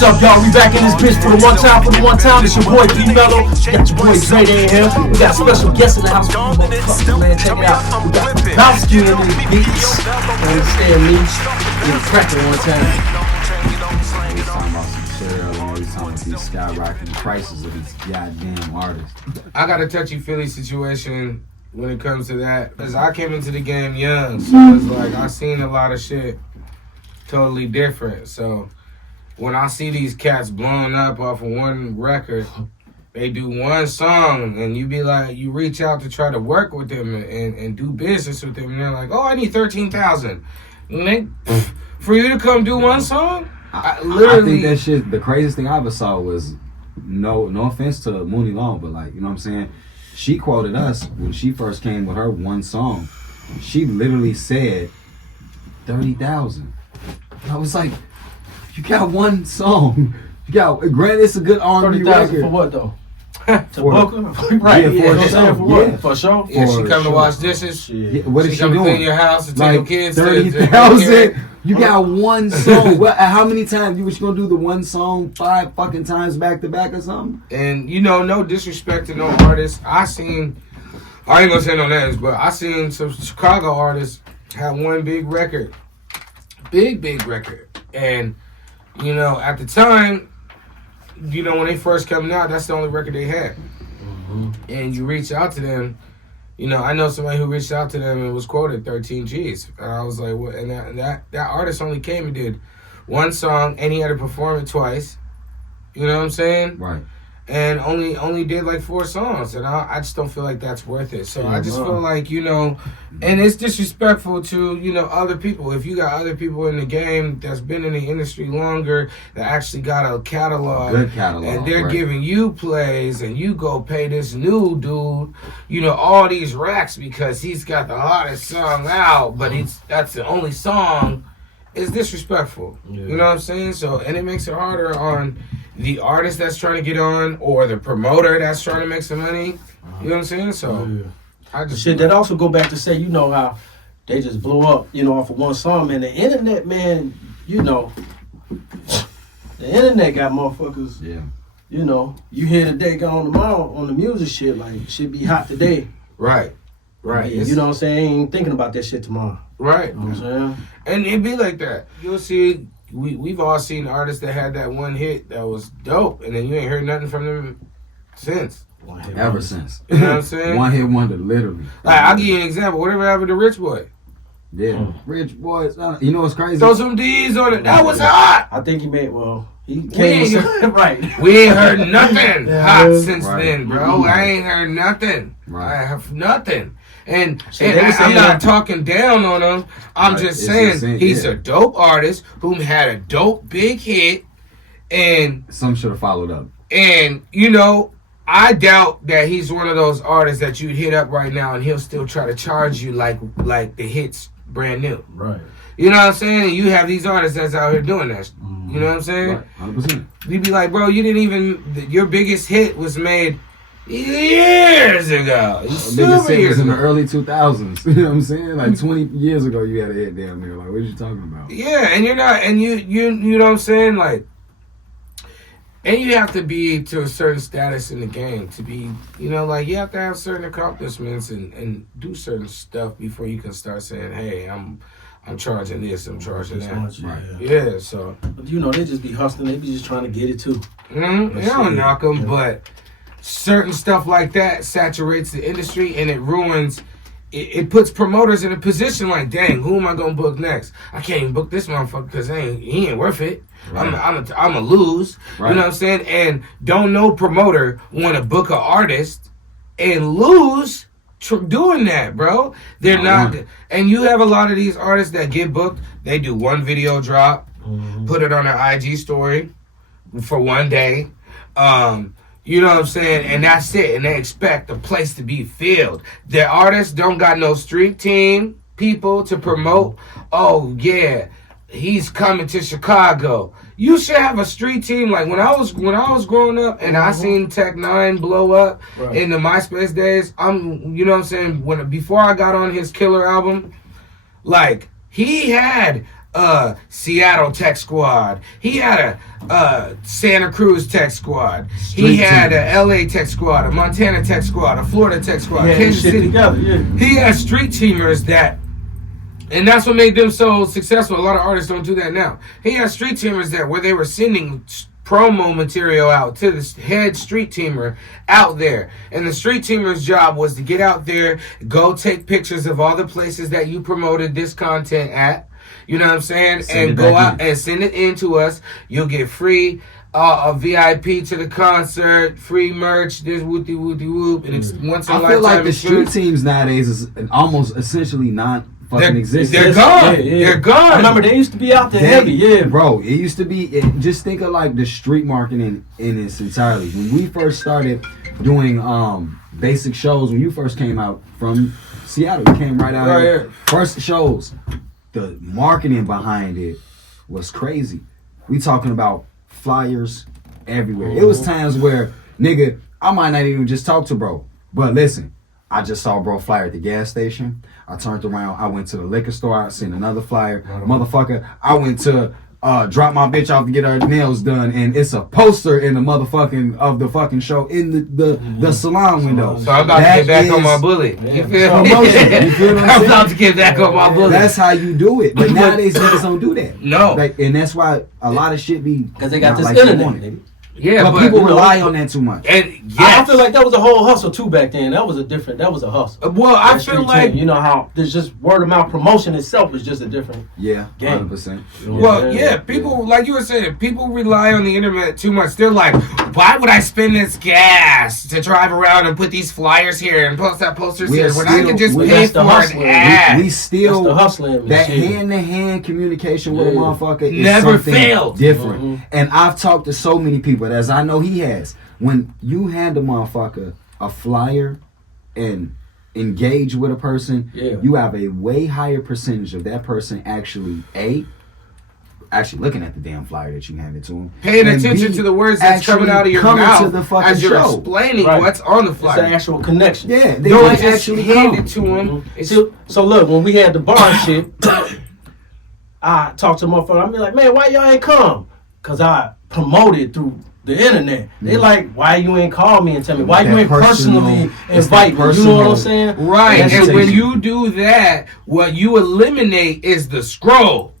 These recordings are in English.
What's up, y'all? We back in this bitch for the one time. It's your boy PMello. Got your boy Dreda in here. We got a special guest in the house. Motherfuckers, man, check it out. We got Lebowski in these beats. Understand me? Getting cracking one time. He's talking about some shit earlier. He's talking about these skyrocketing prices of these goddamn artists. I got a touchy-feely situation when it comes to that. Because I came into the game young, so it's like I seen a lot of shit totally different. So when I see these cats blowing up off of one record, they do one song, and you be like, you reach out to try to work with them and do business with them, and they're like, oh, I need $13,000. For you to come do one song? I think that shit, the craziest thing I ever saw was, no offense to Mooney Long, but like, you know what I'm saying? She quoted us when she first came with her one song. She literally said 30,000. I was like, you got one song. You got, granted, it's a good R&B record. For what though? To book her? Right, yeah, for what? For sure? Yeah, she come to wash dishes. Yeah, what is she come doing? Clean your house and take your kids to 30,000. You got one song. Well, how many times you was gonna do the one song 5 fucking times back to back or something? And you know, no disrespect to no artists. I ain't gonna say no names, but I seen some Chicago artists have one big record. Big record. And, you know, at the time, you know, when they first coming out, that's the only record they had. Mm-hmm. And you reach out to them, you know, I know somebody who reached out to them and was quoted 13 G's. And I was like, what? And that artist only came and did one song, and he had to perform it twice. You know what I'm saying? Right. And only did like 4 songs, and I just don't feel like that's worth it. So I just feel like, you know, and it's disrespectful to, you know, other people. If you got other people in the game that's been in the industry longer, that actually got a catalog, good catalog, and they're giving you plays, and you go pay this new dude, you know, all these racks because he's got the hottest song out, but that's the only song, is disrespectful. Yeah. You know what I'm saying? So, and it makes it harder on the artist that's trying to get on, or the promoter that's trying to make some money. You know what I'm saying? So, I just shit. That also go back to say, you know how they just blow up, you know, off of one song, man. The internet, man, you know, the internet got motherfuckers. Yeah. You know, you hear today, go on tomorrow on the music shit, like shit be hot today. Right. Yeah, you know what I'm saying? Ain't thinking about that shit tomorrow. Right. You know what I'm saying? And it be like that. You'll see. We've all seen artists that had that one hit that was dope, and then you ain't heard nothing from them since. Ever since. You know what I'm saying? One hit wonder, literally. Like, I'll give you an example. Whatever happened to Rich Boy? Yeah, Rich Boy. You know what's crazy? Throw some D's on it. That was hot. I think he made, he came right. We ain't heard nothing hot since then, bro. I ain't heard nothing. Right. I have nothing. And I'm not talking down on him. I'm just saying he's a dope artist who had a dope big hit, and some should have followed up. And you know, I doubt that he's one of those artists that you'd hit up right now and he'll still try to charge you like the hit's brand new. Right. You know what I'm saying? You have these artists that's out here doing that. You know what I'm saying? Right. 100%. You'd be like, bro, you didn't even. Your biggest hit was made years ago. Biggest hit was in the early 2000s. You know what I'm saying? Like 20 years ago, you had a hit damn near. Like, what are you talking about? Yeah, and you're not, and you know what I'm saying? Like, and you have to be to a certain status in the game to be, you know, like you have to have certain accomplishments and do certain stuff before you can start saying, hey, I'm charging this, I'm charging that. Right. Yeah, so. But you know, they just be hustling. They be just trying to get it too. I don't knock them, but certain stuff like that saturates the industry and it ruins. It puts promoters in a position like, dang, who am I gonna book next? I can't even book this motherfucker because he ain't worth it. Right. I'm a lose. Right. You know what I'm saying? And don't no promoter want to book an artist and lose doing that, bro. They're not. And you have a lot of these artists that get booked. They do one video drop, put it on their IG story for one day. You know what I'm saying? And that's it. And they expect the place to be filled. The artists don't got no street team people to promote. Oh, yeah, he's coming to Chicago. You should have a street team. Like when I was growing up and I seen Tech 9 blow up in the MySpace days, you know what I'm saying? Before I got on his Killer album, like he had Seattle Tech Squad. He had a Santa Cruz Tech Squad. Street He had teams. a LA Tech Squad, a Montana Tech Squad, a Florida Tech Squad, Yeah, Kansas shit City. together. Yeah. He had street teamers and that's what made them so successful. A lot of artists don't do that now. He had street teamers where they were sending promo material out to the head street teamer out there. And the street teamer's job was to get out there, go take pictures of all the places that you promoted this content at. You know what I'm saying? Send and it go back out in. and send it in to us. You'll get free a VIP to the concert, free merch, this whoopty whoop, and it's once in a I lifetime feel like the street experience. teams nowadays is almost essentially not fucking existing. They're gone. Yeah, yeah. They're gone. I remember they used to be out there heavy. Yeah, Bro, it used to be, just think of like the street marketing in its entirety. When we first started doing basic shows, when you first came out from Seattle, you came right out Right here. here. First shows, the marketing behind it was crazy. We talking about flyers everywhere. It was times where, nigga, I might not even just talk to bro, but listen, I just saw bro flyer at the gas station. I turned around, I went to the liquor store, I seen another flyer. Motherfucker, I went to drop my bitch off to get her nails done, and it's a poster in the motherfucking of the fucking show in the salon window. So I'm about to get back on my bully. You feel me? Promotion. You feel what I'm I'm saying? about to get back on my bully. That's how you do it. But nowadays niggas don't do that. No. Like, and that's why a lot of shit be because they got not this like they internet. want it. Nigga. Yeah, But people you know, rely on that too much. and I yes. feel like that was a whole hustle too back then. That was a hustle. Well, I That feel street like team, you know how there's just word of mouth promotion itself is just a different. Yeah, Game. 100%. Well, yeah, people, like you were saying, people rely on the internet too much. They're like, why would I spend this gas to drive around and put these flyers here and post that posters here when I can just pay that's for the an hustling. ad? We That's still the hustling. that shit. hand-to-hand communication with a Yeah. motherfucker is Never something failed. different. Mhm. And I've talked to so many people, as I know he has. When you hand a motherfucker a flyer and engage with a person, Yeah. you have a way higher percentage of that person actually looking at the damn flyer that you handed to him. Paying and attention B, to the words that's coming actually out of your coming mouth to the fucking as you're show. explaining Right. what's on the It's an flyer. actual connection. Yeah, they Don't might just actually hand come. it to him. Mhm. So look, when we had the bar shit, I talked to motherfucker. I be like, man, why y'all ain't come? Cause I promoted through the internet. They like, why you ain't call me and tell me? Why you That ain't personally personal- it's invite that me? You know what I'm personal- saying? Right, That and shit when is- you do that, what you eliminate is the scroll.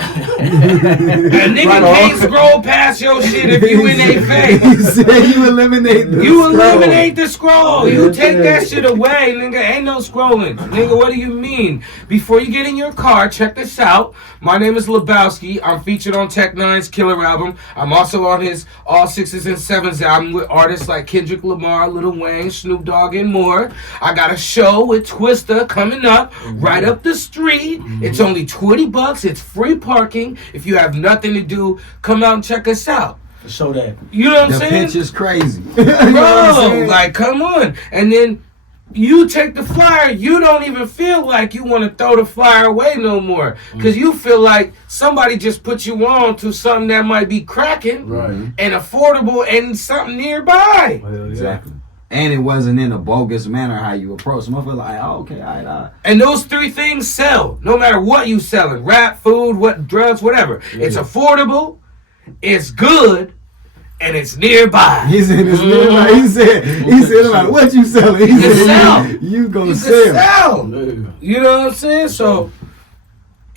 A nigga Right on. can't scroll past your shit if you in their face. You said you eliminate the You scroll. eliminate the scroll. You Yeah, take yeah. that shit away, nigga. Ain't no scrolling. Nigga, what do you mean? Before you get in your car, check this out. My name is Lebowski. I'm featured on Tech Nine's Killer album. I'm also on his All Sixes and Sevens album with artists like Kendrick Lamar, Lil Wayne, Snoop Dogg, and more. I got a show with Twista coming up right up the street. It's only $20. It's free parking. If you have nothing to do, come out and check us out. Show that. You know what I'm The saying? pitch is crazy. You know what I'm Bro, saying? like, come on. And then you take the flyer, you don't even feel like you want to throw the flyer away no more. Because you feel like somebody just put you on to something that might be cracking Right. and affordable and something nearby. Well, yeah. Exactly. And it wasn't in a bogus manner how you approach them. I feel like, oh, okay, all right. And those three things sell, no matter what you selling. Rap, food, what drugs, whatever. It's affordable, it's good, and it's nearby. He said, it's like, he said, like, what you selling? He You said, sell. you gonna You sell. can sell. Yeah. You know what I'm saying? So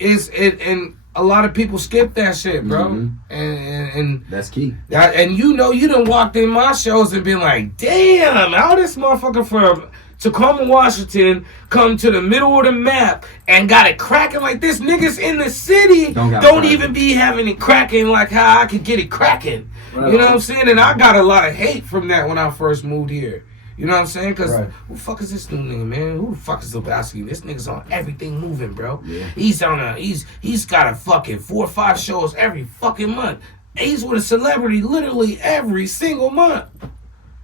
and a lot of people skip that shit, bro. Mhm. And That's key. you know you done walked in my shows and been like, damn, how this motherfucker from Tacoma, Washington come to the middle of the map and got it cracking like this. Niggas in the city Don't don't even be having it cracking like how I could get it cracking. Right. You know what I'm saying? And I got a lot of hate from that when I first moved here. You know what I'm saying? Because Right. who the fuck is this new nigga, man? Who the fuck is Lebowski? This nigga's on everything moving, bro. Yeah. He's got a fucking 4 or 5 shows every fucking month. He's with a celebrity literally every single month.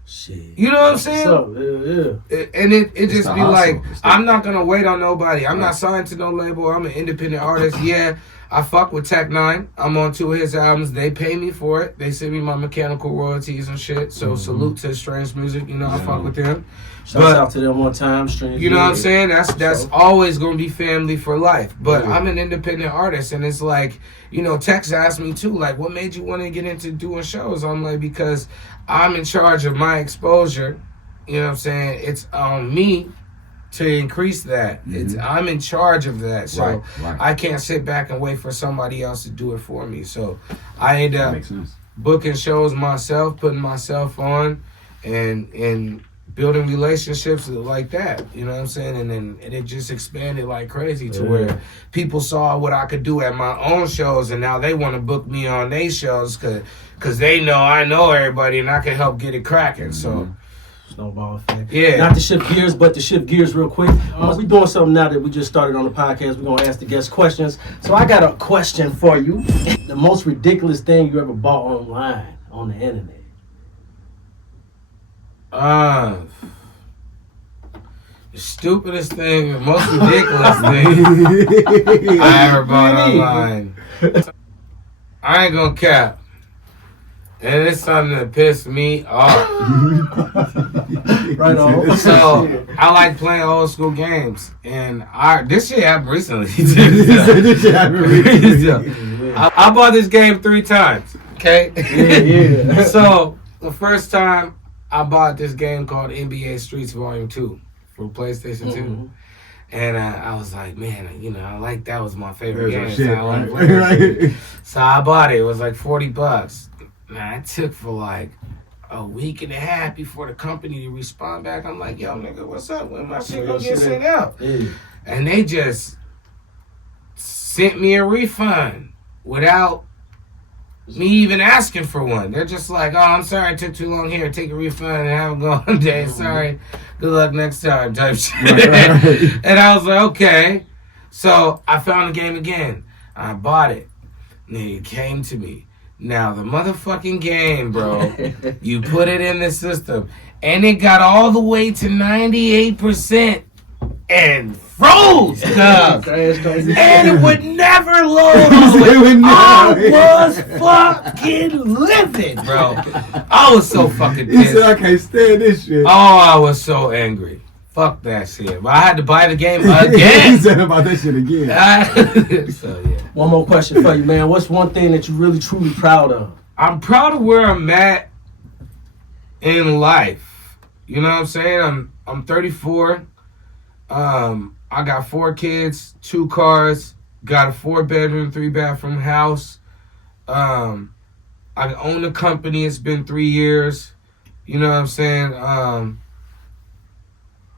Shit. You know what I'm saying? What's up? Yeah. And it It's just the be hustle. like, It's the- I'm not gonna wait on nobody. I'm Right. not signed to no label. I'm an independent artist. Yeah, I fuck with Tech 9. I'm on 2 of his albums. They pay me for it. They send me my mechanical royalties and shit. So salute to Strange Music. You know, I fuck with them. Shout out to them one time, Strange. You know what I'm saying? That's always gonna be family for life. But I'm an independent artist, and it's like, you know, Tex asked me too, like, what made you want to get into doing shows? I'm like, because I'm in charge of my exposure. You know what I'm saying? It's on me to increase that. I'm in charge of that. So I can't sit back and wait for somebody else to do it for me. So I end up booking shows myself, putting myself on, and building relationships like that. You know what I'm saying? And it just expanded like crazy to where people saw what I could do at my own shows, and now they want to book me on their shows because they know I know everybody and I can help get it cracking. So snowball effect. Yeah. Not to shift gears, but to shift gears real quick. We're doing something now that we just started on the podcast. We're going to ask the guests questions. So I got a question for you. The most ridiculous thing you ever bought online on the internet? The stupidest thing, the most ridiculous thing I ever bought online. I ain't gonna cap. And it's something that pissed me off. Right on. So I like playing old school games, and this shit happened recently. I bought this game 3 times. Okay. Yeah. So the first time I bought this game called NBA Streets Volume 2 for PlayStation 2. And I was like, man, you know, that was my favorite game. So I bought it. It was like $40. Now, it took for like a week and a half before the company to respond back. I'm like, yo, nigga, what's up? When my shit gonna get sent out? And they just sent me a refund without me even asking for one. They're just like, oh, I'm sorry it took too long. Here, take a refund and have a good day. Sorry. Good luck next time type shit. And I was like, okay. So I found the game again. I bought it. And it came to me. Now, the motherfucking game, bro, you put it in the system, and it got all the way to 98% and froze, and it would never load. I was fucking livid, bro. I was so fucking pissed. He said, I can't stand this shit. Oh, I was so angry. Fuck that shit. But I had to buy the game again. He said about that shit again. So, yeah. One more question for you, man. What's one thing that you're really, truly proud of? I'm proud of where I'm at in life. You know what I'm saying? I'm 34. I got 4 kids, 2 cars, got a 4-bedroom, 3-bathroom house. I own a company. It's been 3 years. You know what I'm saying?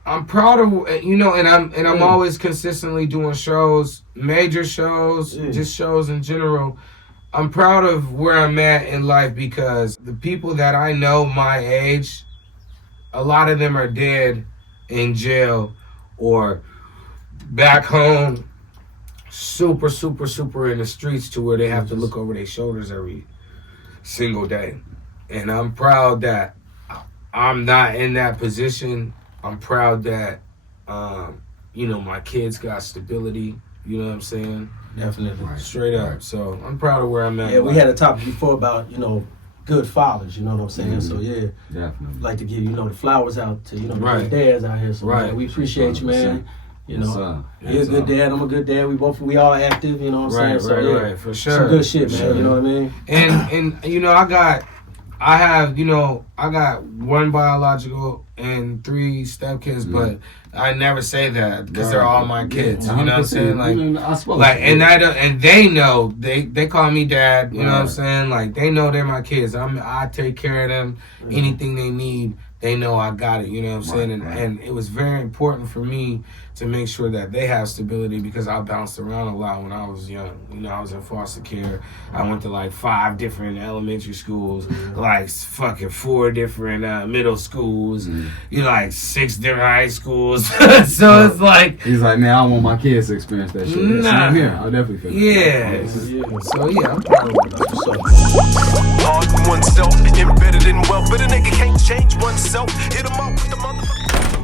I'm proud of, you know, and I'm always consistently doing shows, major shows, just shows in general. I'm proud of where I'm at in life because the people that I know my age, a lot of them are dead in jail or back home, super, super, super in the streets to where they have to look over their shoulders every single day. And I'm proud that I'm not in that position. I'm proud that, you know, my kids got stability. You know what I'm saying? Definitely. Straight up. So I'm proud of where I'm at. Yeah, we had a topic before about, you know, good fathers, you know what I'm saying? So, yeah. Definitely. Like to give, you know, the flowers out to, you know, Right. the dads out here. So, Right. man, we appreciate you, man. You know, Yes, you're a good dad, I'm a good dad. We all active, you know what I'm saying? So, yeah, Right, for sure. some good shit, man, you know what I mean? And you know, I got 1 biological and 3 stepkids, but I never say that because they're all my kids. You know what I'm saying? And they know they call me dad. You know what I'm saying? Like they know they're my kids. I take care of them. Anything they need, they know I got it. You know what I'm saying? And it was very important for me to make sure that they have stability because I bounced around a lot when I was young. You know, I was in foster care. I went to like 5 different elementary schools, like fucking 4 different middle schools, you know, like 6 different high schools. So it's like he's like, man, I don't want my kids to experience that shit. Nah. I'm here. I'll definitely feel yeah. So yeah, I'm proud of it. That's what's up. Hard oneself, embedded in wealth, but a nigga can't change oneself. Hit 'em up with the motherfucker.